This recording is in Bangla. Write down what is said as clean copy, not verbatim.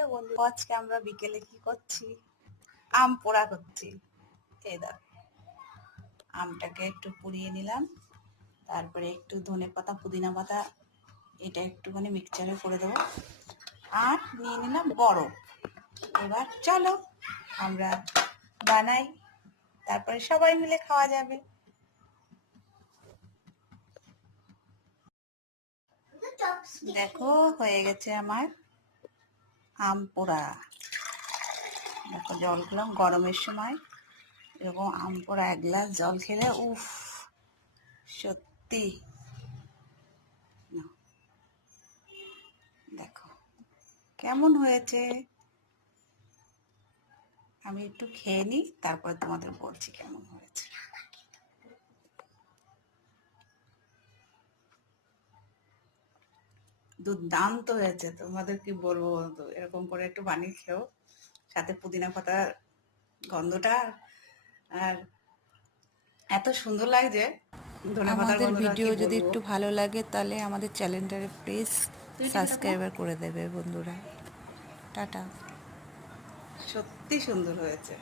হ্যালো বন্ধু, আজকে আমরা বিকেলে কি করছি? আম পোড়া করছি। এই দেখো, আমটাকে একটু পুড়িয়ে নিলাম, তারপরে একটু ধনেপাতা পুদিনা পাতা এটা একটুখানি মিক্সচারে করে দেবো, আর নিয়ে নিলাম বরফ। এবার চলো আমরা বানাই, তারপরে সবাই মিলে খাওয়া যাবে। দেখো হয়ে গেছে আমার আম পোড়া। দেখো জলগুলো গরমের সময় এরকম আম পোড়া এক গ্লাস জল খেলে উফ, সত্যি। দেখো কেমন হয়েছে, আমি একটু খেয়ে নিই, তারপরে তোমাদের বলছি কেমন হয়েছে। দুর্দান্ত হয়েছে, তোমাদের কি বলবো বন্ধু, এরকম করে একটু বানিয়ে খেও, সাথে পুদিনা পাতার গন্ধটা, আর এত সুন্দর লাগছে ধনেপাতার আমাদের গন্ধটা, ভিডিও কি যদি বলবো। একটু ভালো লাগে তাহলে আমাদের চ্যানেলটাকে প্লিজ তুই টিভিটা খোলা। সাবস্ক্রাইবার করে দেবে বন্ধুরা। টাটা। সত্যি সুন্দর হয়েছে।